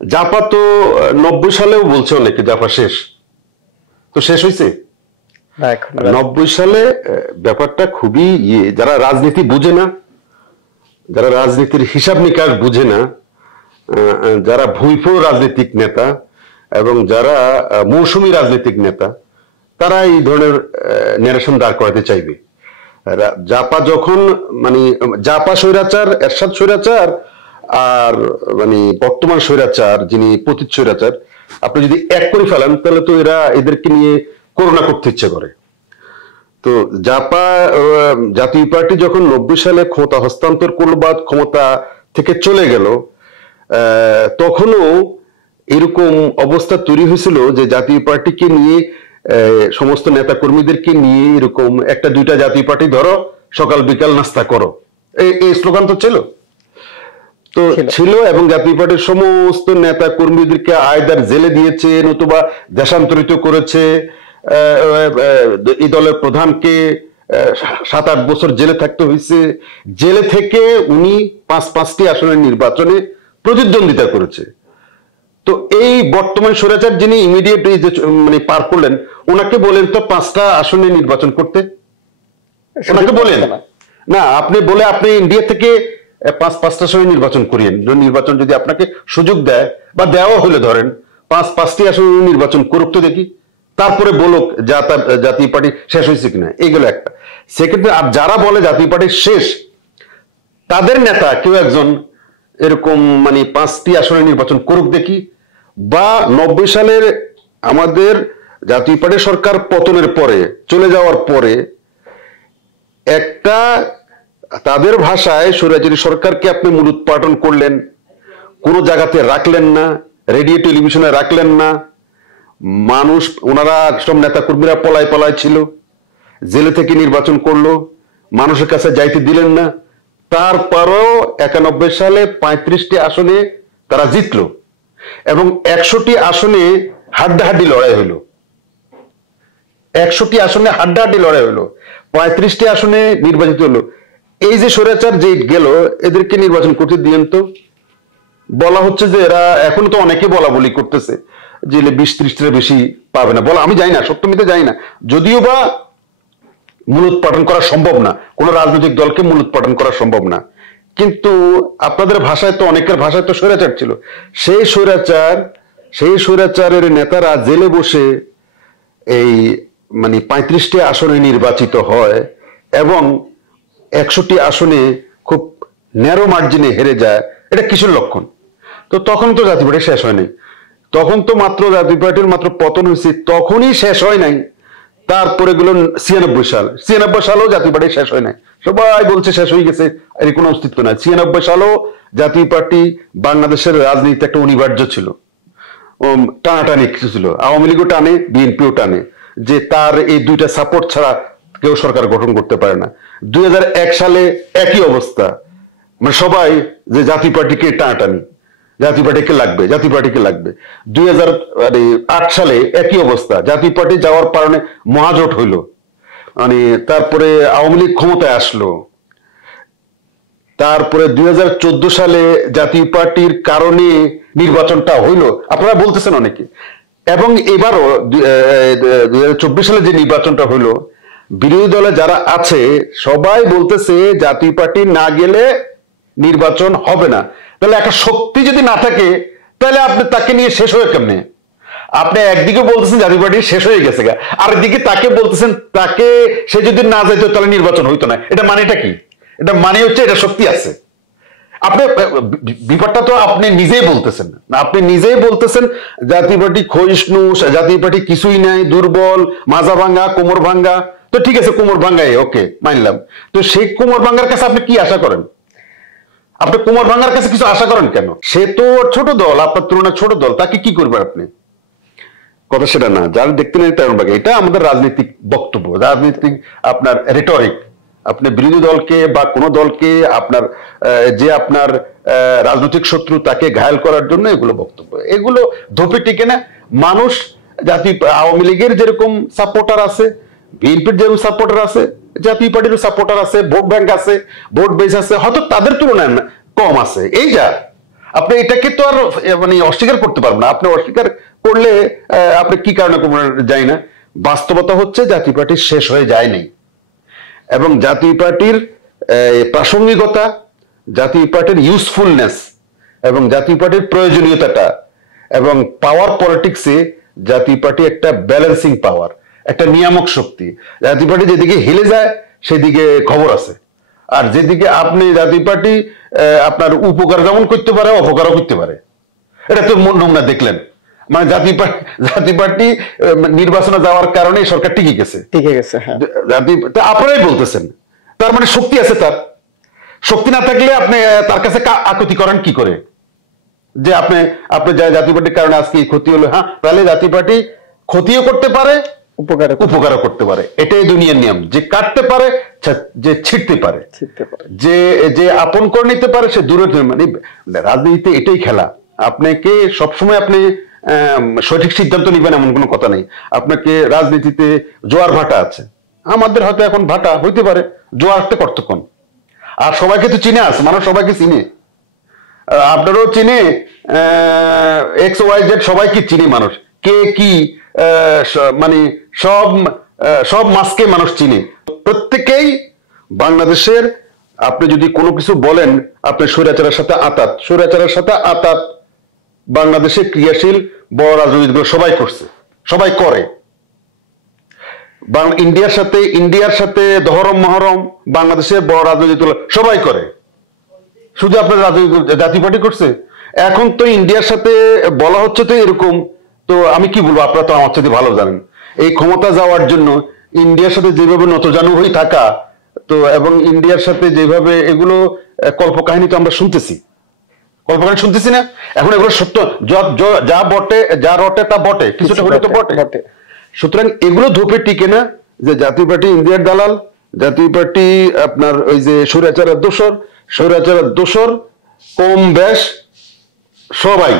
জাপা তো 90 সালেও বলছে অনেকে জাপা শেষ, তো শেষ হয়েছে 90 সালে। ব্যাপারটা খুবই যারা রাজনীতি বুঝে না, যারা রাজনীতির হিসাব নিকাশ বুঝে না, যারা ভুইফো রাজনৈতিক নেতা এবং যারা মৌসুমী রাজনৈতিক নেতা, তারা এই ধরনের ন্যারেশন দাঁড় করাতে চাইবে। জাপা যখন মানে জাপা স্বৈরাচার, এরশাদ স্বৈরাচার, আর মানে বর্তমান স্বৈরাচার যিনি পতিত স্বৈরাচার, আপনি যদি এক করে ফেলেন তাহলে তো এরা এদেরকে নিয়ে করোনা করতে ইচ্ছে করে। তো জাপা জাতীয় পার্টি যখন 90 সালে ক্ষমতা হস্তান্তর করলো বা ক্ষমতা থেকে চলে গেল, তখনও এরকম অবস্থা তৈরি হয়েছিল যে জাতীয় পার্টিকে নিয়ে সমস্ত নেতা কর্মীদেরকে নিয়ে এরকম একটা দুইটা জাতীয় পার্টি ধরো, সকাল বিকাল নাস্তা করো, এই স্লোগান তো ছিল। এবং জাতীয় পার্টির সমস্ত নেতা কর্মীদেরকে আয়দার জেলে দিয়েছে, নতুবা দেশান্তরিত করেছে। এই দলের প্রধানকে 7-8 বছর জেলে থাকতে হয়েছে। জেলে থেকে উনি 5টি আসনের নির্বাচনে প্রতিদ্বন্দ্বিতা করেছে। তো এই বর্তমান স্বৈরাচার যিনি ইমিডিয়েট মানে পার করলেন, ওনাকে বলেন তো 5টা আসনে নির্বাচন করতে, ওনাকে বলেন না, আপনি বলে আপনি ইন্ডিয়া থেকে 5টা আসনে নির্বাচন করিয়েন। নির্বাচন যদি আপনাকে সুযোগ দেয় বা দেওয়া হলে ধরেন 5টি আসনে নির্বাচন করুক তো দেখি, তারপরে বলুক জাতীয় পার্টি শেষ হয়েছে কিনা। এইগুলো একটা। সেকেন্ড, আর যারা বলে জাতীয় পার্টি শেষ, তাদের নেতা কেউ একজন এরকম মানে 5টি আসনে নির্বাচন করুক দেখি। বা 90 সালের আমাদের জাতীয় পার্টি সরকার পতনের পরে, চলে যাওয়ার পরে, একটা তাদের ভাষায় স্বৈরাচারী সরকারকে আপনি মূলোৎপাটন করলেন, কোনো জায়গাতে রাখলেন না, রেডিও টেলিভিশনে রাখলেন না, মানুষ ওনারা সব নেতা কর্মীরা পলায় ছিল, জেলে থেকে নির্বাচন করলো, মানুষের কাছে যাইতে দিলেন না। তারপরও 91 সালে 35টি আসনে তারা জিতলো এবং 100টি আসনে হাড্ডাহাড্ডি লড়াই হলো। 100টি আসনে হাড্ডাহাড্ডি লড়াই হলো, 35টি আসনে নির্বাচিত হলো। এই যে স্বৈরাচার যে গেল, এদেরকে নির্বাচন করতে দিয়েন তো। বলা হচ্ছে যে এরা এখন তো অনেকে বলা বলি করতেছে যে 20-30টার বেশি পাবে না, বলা আমি জানি না, সত্য মিথ্যা জানি না। যদিও বা মূলোৎপাটন করা সম্ভব না, কোন রাজনৈতিক দলকে মূলোৎপাটন করা সম্ভব না, কিন্তু আপনাদের ভাষায় তো, অনেকের ভাষায় তো স্বৈরাচার ছিল। সেই স্বৈরাচারের নেতারা জেলে বসে এই মানে 35টি আসনে নির্বাচিত হয় এবং 100টি আসনে খুব ন্যারো মার্জিনে হেরে যায়। এটা কিসের লক্ষণ? তো তখন তো জাতীয় পার্টি শেষ হয় নাই, তখন তো মাত্র জাতীয় পার্টির মাত্র পতন হয়েছে, তখনই শেষ হয় নাই। তারপরে গেল 96 সালেও জাতীয় পার্টি শেষ হয় নাই। সবাই বলছে শেষ হয়ে গেছে, এর কোনো অস্তিত্ব নাই। 96 সালেও জাতীয় পার্টি বাংলাদেশের রাজনীতি একটা অনিবার্য ছিল, টানাটানি কিছু ছিল। আওয়ামী লীগও টানে, বিএনপিও টানে, যে তার এই দুইটা সাপোর্ট ছাড়া কেউ সরকার গঠন করতে পারে না। 2001 সালে একই অবস্থা, মানে সবাই যে জাতীয় পার্টিকে টানাটানি, জাতীয় পার্টিকে লাগবে, জাতীয় পার্টিকে লাগবে। 2008 সালে একই অবস্থা, জাতীয় পার্টি যাওয়ার কারণে মহাজোট হইল, মানে তারপরে আওয়ামী লীগ ক্ষমতায় আসলো। তারপরে 2014 সালে জাতীয় পার্টির কারণে নির্বাচনটা হইল, আপনারা বলতেছেন অনেকে। এবং এবারও 2024 সালে যে নির্বাচনটা হইলো, বিরোধী দলে যারা আছে সবাই বলতেছে জাতীয় পার্টি না গেলে নির্বাচন হবে না। তাহলে একটা শক্তি যদি না থাকে, তাহলে আপনি তাকে নিয়ে শেষ হয়ে কেমনে? আপনি একদিকে বলতেছেন জাতীয় পার্টি শেষ হয়ে গেছে, আরেকদিকে তাকে বলতেছেন তাকে সে যদি না যাইতো তাহলে নির্বাচন হইতো না। এটা মানেটা কি? এটা মানে হচ্ছে এটা শক্তি আছে। আপনি ব্যাপারটা তো আপনি নিজেই বলতেছেন, আপনি নিজেই বলতেছেন জাতীয় পার্টি ক্ষয়িষ্ণু, জাতীয় পার্টি কিছুই নাই, দুর্বল, মাজা ভাঙ্গা, কোমর ভাঙ্গা। তো ঠিক আছে, কোমর ভাঙ্গাই ওকে মানলাম, তো সেই কোমর ভাঙ্গার কাছে আপনি কি আশা করেন? আপনি কোমর ভাঙ্গার কাছে কিছু আশা করেন কেন? সে তো ছোট দল, আপনার তুলনায় ছোট দল, তাকে কি করবেন আপনি? কথা সেটা না, যারা দেখতে নেই তেমন ভাগে। এটা আমাদের রাজনৈতিক বক্তব্য, রাজনৈতিক আপনার রেটরিক। আপনি বিরোধী দলকে বা কোনো দলকে আপনার যে আপনার রাজনৈতিক শত্রু তাকে ঘায়েল করার জন্য এগুলো বক্তব্য, এগুলো ধোপে টিকে না। মানুষ জাতীয় আওয়ামী লীগের যেরকম সাপোর্টার আছে, বিএনপির যেরকম সাপোর্টার আছে, জাতীয় পার্টির সাপোর্টার আছে, ভোট ব্যাংক আছে, ভোট বেস আছে, হয়তো তাদের তুলনায় কম আছে। এই যা আপনি এটাকে তো আর মানে অস্বীকার করতে পারবেন না। আপনি অস্বীকার করলে আপনি কি কারণে যাই না, বাস্তবতা হচ্ছে জাতীয় পার্টি শেষ হয়ে যায় নাই, এবং জাতীয় পার্টির প্রাসঙ্গিকতা, জাতীয় পার্টির ইউজফুলনেস এবং জাতীয় পার্টির প্রয়োজনীয়তাটা এবং পাওয়ার পলিটিক্সে জাতীয় পার্টি একটা ব্যালেন্সিং পাওয়ার, একটা নিয়ামক শক্তি। জাতীয় পার্টি যেদিকে হিলে যায় সেদিকে খবর আছে, আর যেদিকে আপনি জাতীয় পার্টি আপনার উপকার যেমন করতে পারে অপকারও করতে পারে। এটা তো নমুনা দেখলেন, মানে জাতীয় পার্টি নির্বাচনে যাওয়ার কারণে সরকার টিকে গেছে। হ্যাঁ। আপনারাই বলতেছেন তার মানে শক্তি আছে, তার শক্তি না থাকলে আপনি তার কাছে আকুতি করেন কি করে যে আপনি জাতীয় পার্টির কারণে আজকে ক্ষতি হলো। হ্যাঁ, তাহলে জাতীয় পার্টি ক্ষতিও করতে পারে উপকারও করতে পারে। এটাই দুনিয়ার নিয়ম, যে কাটতে পারে, যে ছিটতে পারে, যে যে আপন করে নিতে পারে সে দূরে। মানে রাজনীতিতে এটাই খেলা। আপনাকে সবসময় আপনি সঠিক সিদ্ধান্ত নিবেন এমন কোনো কথা নেই। আপনাকে রাজনীতিতে জোয়ার ভাটা আছে, আমাদের হয়তো এখন ভাটা হইতে পারে, জোয়ারটা কতক্ষণ। আর সবাইকে তো চিনে আছে, মানুষ সবাইকে চিনে, আপনারও চিনে, এক্স ওয়াই জেড সবাইকে চিনে মানুষ, কে কি মানে সব মাসকে মানুষ চিনে। প্রত্যেকেই বাংলাদেশের, আপনি যদি কোনো কিছু বলেন আপনি স্বৈরাচারের সাথে আতাত বাংলাদেশে ক্রিয়াশীল বড় রাজনৈতিক দল সবাই করছে, সবাই করে। ইন্ডিয়ার সাথে দহরম মহরম বাংলাদেশের বড় রাজনৈতিক দল সবাই করে, শুধু আপনার জাতীয় পার্টি করছে। এখন তো ইন্ডিয়ার সাথে বলা হচ্ছে তো এরকম, তো আমি কি বলবো, আপনারা তো আমার সাথে ভালো জানেন। এই ক্ষমতা যাওয়ার জন্য ইন্ডিয়ার সাথে যেভাবে নতজানু হয়ে থাকা, তো এবং ইন্ডিয়ার সাথে যেভাবে এগুলো কল্পকাহিনী তো আমরা শুনতেছি না। এখন এগুলো সত্য, যা বটে, যা রটে তা বটে, কিছুটা হলে তো বটে। সুতরাং এগুলো ধূপে টিকে না যে জাতীয় পার্টি ইন্ডিয়ার দালাল, জাতীয় পার্টি আপনার ওই যে স্বৈরাচারের দোসর কম বেশ সবাই।